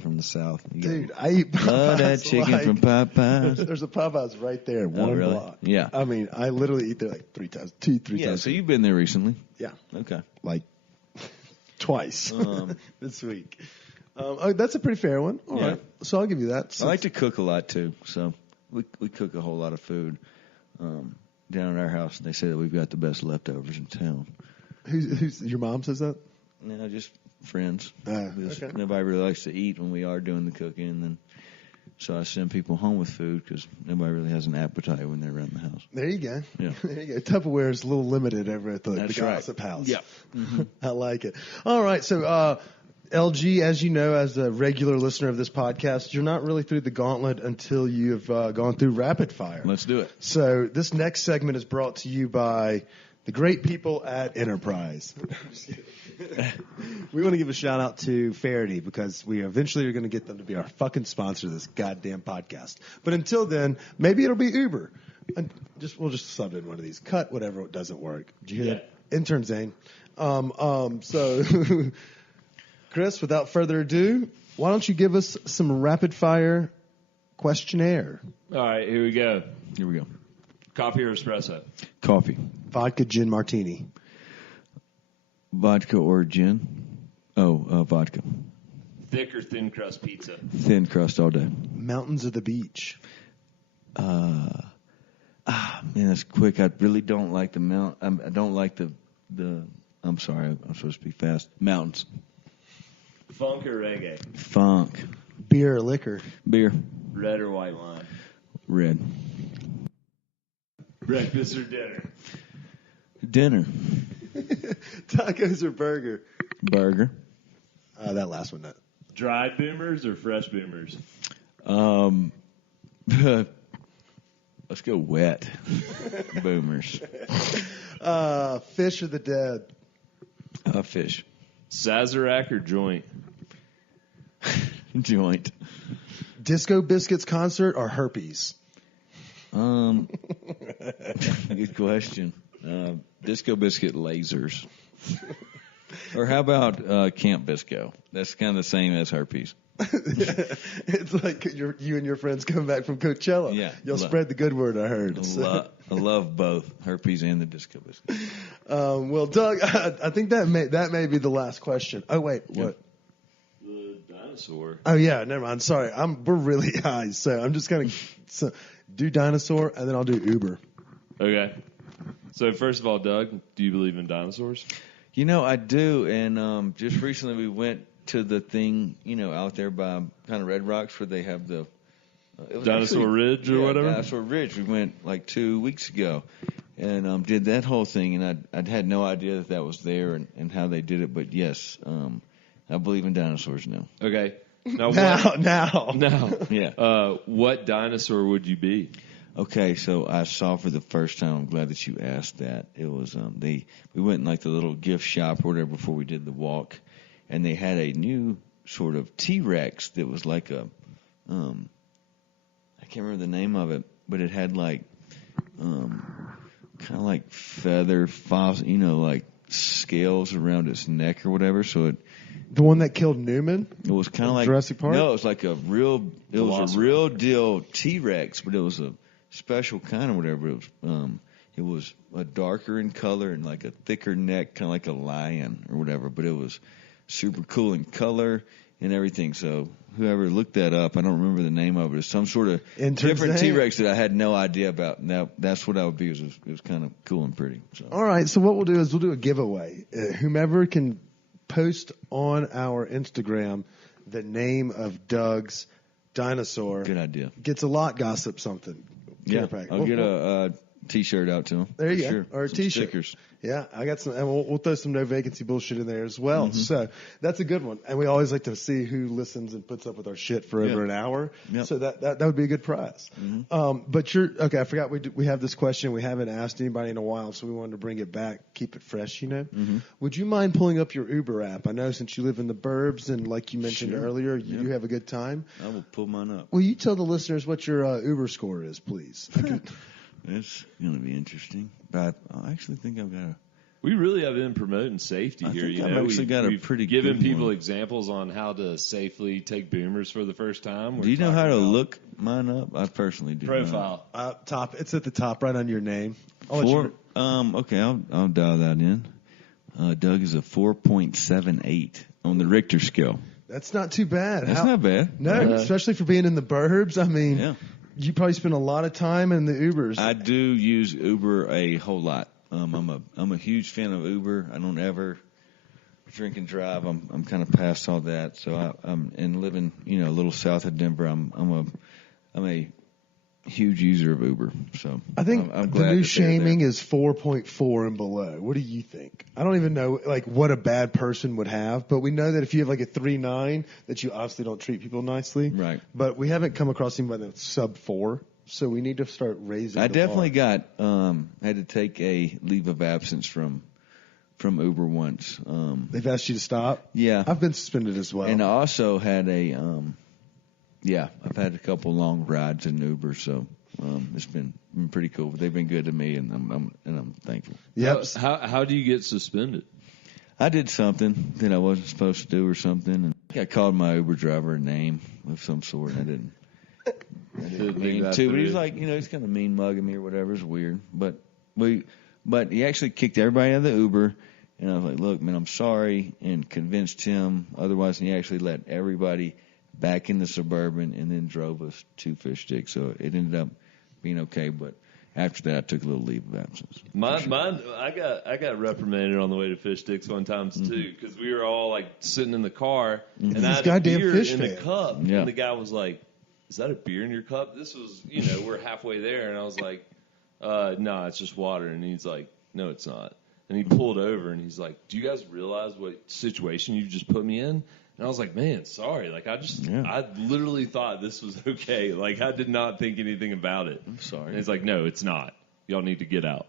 from the South. Dude, I eat Popeyes. Love that chicken from Popeyes. There's a Popeyes right there in one really? block. Yeah. I mean, I literally eat there like three times. Yeah, so you've been there recently. Yeah. Okay. Like twice this week. That's a pretty fair one. All right. So I'll give you that. I like to cook a lot, too. So we cook a whole lot of food down at our house. They say that we've got the best leftovers in town. Who's your mom says that? No, just friends. Okay. Nobody really likes to eat when we are doing the cooking. And so I send people home with food because nobody really has an appetite when they're around the house. There you go. Yeah. There you go. Tupperware is a little limited over at the gossip house. Yeah. Mm-hmm. I like it. All right. So, LG, as you know, as a regular listener of this podcast, you're not really through the gauntlet until you've gone through rapid fire. Let's do it. So this next segment is brought to you by the great people at Enterprise. We want to give a shout out to Faraday because we eventually are going to get them to be our fucking sponsor of this goddamn podcast. But until then, maybe it'll be Uber. And we'll just sub in one of these. Cut whatever doesn't work. Did you hear that? Intern Zane. So, Chris, without further ado, why don't you give us some rapid fire questionnaire? All right, here we go. Here we go. Coffee or espresso? Coffee. Vodka, gin, martini. Vodka or gin? Vodka. Thick or thin crust pizza? Thin crust all day. Mountains or the beach? Man, that's quick. I really don't like the I don't like the. I'm sorry, I'm supposed to be fast. Mountains. Funk or reggae? Funk. Beer or liquor? Beer. Red or white wine? Red. Breakfast or dinner? Dinner. Tacos or burger? Burger. That last one. Dried boomers or fresh boomers? Let's go wet. Boomers. Fish or the dead? Fish. Sazerac or joint? Joint. Disco Biscuits concert or herpes? Good question. Disco Biscuit lasers. Or how about Camp Bisco? That's kind of the same as herpes. It's like you and your friends come back from Coachella. Yeah. You'll spread the good word, I heard. I love both herpes and the Disco Biscuit. Well, Doug, I think that may be the last question. Oh, wait, what? The dinosaur. Oh, yeah, never mind. Sorry, we're really high, so I'm just going to do dinosaur, and then I'll do Uber. Okay. So, first of all, Doug, do you believe in dinosaurs? You know, I do, and just recently we went to the thing, out there by kind of Red Rocks where they have the... Dinosaur Ridge or whatever? Dinosaur Ridge. We went like 2 weeks ago and did that whole thing, and I'd had no idea that was there and how they did it, but yes, I believe in dinosaurs now. Okay. Now. Yeah. What dinosaur would you be? Okay, so I saw for the first time. I'm glad that you asked that. It was we went in like the little gift shop or whatever before we did the walk, and they had a new sort of T-Rex that was like a I can't remember the name of it, but it had like kind of like feather fossil, like scales around its neck or whatever. So the one that killed Newman? It was kind of like Jurassic Park? No, it was like a real deal T-Rex, but it was a special kind of whatever. It was a darker in color and like a thicker neck, kind of like a lion or whatever. But it was super cool in color and everything. So whoever looked that up, I don't remember the name of it. It's some sort of different T-Rex that I had no idea about. Now that's what I would be. It was kind of cool and pretty. So. All right. So what we'll do is we'll do a giveaway. Whomever can post on our Instagram the name of Doug's dinosaur. Good idea. Gets a lot gossip something. Yeah, I'll get a T-shirt out to him. There you go. Sure. Or a some T-shirt. Stickers. Yeah, I got some, and we'll throw some no vacancy bullshit in there as well. Mm-hmm. So that's a good one. And we always like to see who listens and puts up with our shit for over an hour. Yep. So that would be a good prize. Mm-hmm. But I forgot we have this question. We haven't asked anybody in a while, so we wanted to bring it back, keep it fresh, Mm-hmm. Would you mind pulling up your Uber app? I know since you live in the burbs and like you mentioned earlier, you have a good time. I will pull mine up. Will you tell the listeners what your Uber score is, please? It's going to be interesting. But I actually think I've got We really have been promoting safety here. I think I've actually got a pretty good given people one. examples on how to safely take boomers for the first time. Do you know how to look mine up? I personally do. Profile. Top. It's at the top, right on your name. Okay, I'll dial that in. Doug is a 4.78 on the Richter scale. That's not too bad. That's not bad. No, especially for being in the burbs. I mean, you probably spend a lot of time in the Ubers. I do use Uber a whole lot. I'm a huge fan of Uber. I don't ever drink and drive. I'm kind of past all that. So and living a little south of Denver, I'm a huge user of Uber. So I think I'm the glad new that they're shaming there. is 4.4 and below. What do you think? I don't even know what a bad person would have, but we know that if you have like a 3.9, that you obviously don't treat people nicely. Right. But we haven't come across anybody that's sub 4. So we need to start raising. I the definitely bar. had to take a leave of absence from Uber once. They've asked you to stop. Yeah, I've been suspended as well. and I also had I've had a couple long rides in Uber, so it's been pretty cool. They've been good to me, and I'm thankful. Yep. How do you get suspended? I did something that I wasn't supposed to do or something, and I called my Uber driver a name of some sort. I didn't mean to, but he was like, he's kind of mean mugging me or whatever. It's weird, but he actually kicked everybody out of the Uber, and I was like, look, man, I'm sorry, and convinced him. Otherwise, and he actually let everybody back in the Suburban and then drove us to Fish Stick. So it ended up being okay, but after that, I took a little leave of absence. Mine, I got reprimanded on the way to Fish Sticks one time too, because we were all like sitting in the car, and I had a goddamn beer fish in a fan. cup, Yeah. and the guy was like, "Is that a beer in your cup?" This was, we're halfway there, and I was like, "No, it's just water." And he's like, "No, it's not." And he pulled over, and he's like, "Do you guys realize what situation you just put me in?" And I was like, "Man, sorry. Like, I literally thought this was okay. Like, I did not think anything about it." I'm sorry. And he's like, "No, it's not. Y'all need to get out."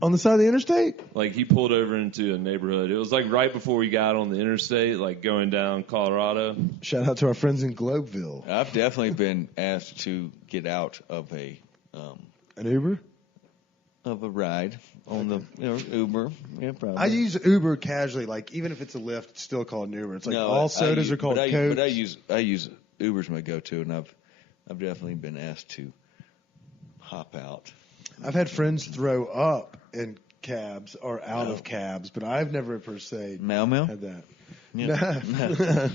On the side of the interstate? Like, he pulled over into a neighborhood. It was like right before we got on the interstate, like going down Colorado. Shout out to our friends in Globeville. I've definitely been asked to get out of An Uber? of a ride on the Uber. Yeah, probably. I use Uber casually. Like, even if it's a Lyft, it's still called an Uber. It's like all sodas are called Coke. But I use Uber's my go-to, and I've definitely been asked to hop out. I've had friends throw up in cabs or out of cabs, but I've never per se Mau had that. Yeah.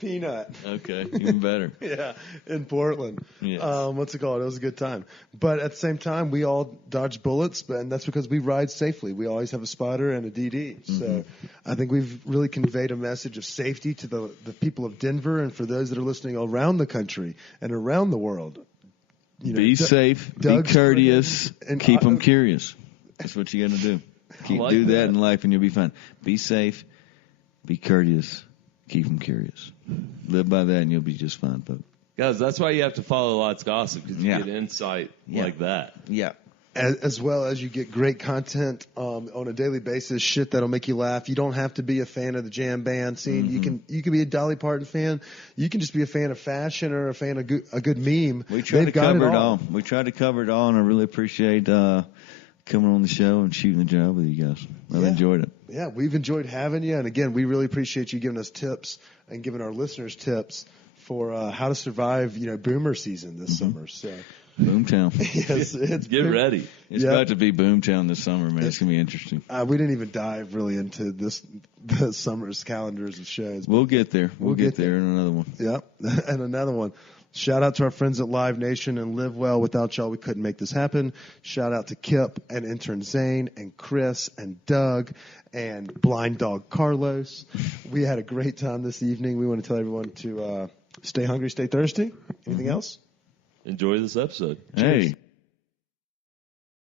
Peanut. Okay, even better. Yeah, in Portland. Yes. What's it called? It was a good time. But at the same time, we all dodge bullets, and that's because we ride safely. We always have a spotter and a DD. So I think we've really conveyed a message of safety to the people of Denver and for those that are listening around the country and around the world. Be safe, Doug's be courteous, and keep them curious. That's what you got to do. Do that in life, and you'll be fine. Be safe, be courteous, keep them curious. Live by that, and you'll be just fine, folks. Guys, that's why you have to follow Lots Gossip, because you Yeah. get insight Yeah. like that. Yeah. As well as you get great content on a daily basis, shit that'll make you laugh. You don't have to be a fan of the jam band scene. You can be a Dolly Parton fan. You can just be a fan of fashion or a fan of a good meme. We try to They've got cover it it all. We try to cover it all, and I really appreciate coming on the show and shooting the job with you guys. I've enjoyed it. Yeah, we've enjoyed having you, and again, we really appreciate you giving us tips and giving our listeners tips for how to survive, boomer season this summer. So. Boomtown. Yes, it's Get ready. It's about to be Boomtown this summer, man. It's going to be interesting. We didn't even dive really into the summer's calendars of shows. We'll get there. We'll get there in another one. Yep, and another one. Shout out to our friends at Live Nation and Live Well. Without y'all, we couldn't make this happen. Shout out to Kip and intern Zane and Chris and Doug and Blind Dog Carlos. We had a great time this evening. We want to tell everyone to stay hungry, stay thirsty. Anything else? Enjoy this episode. Hey.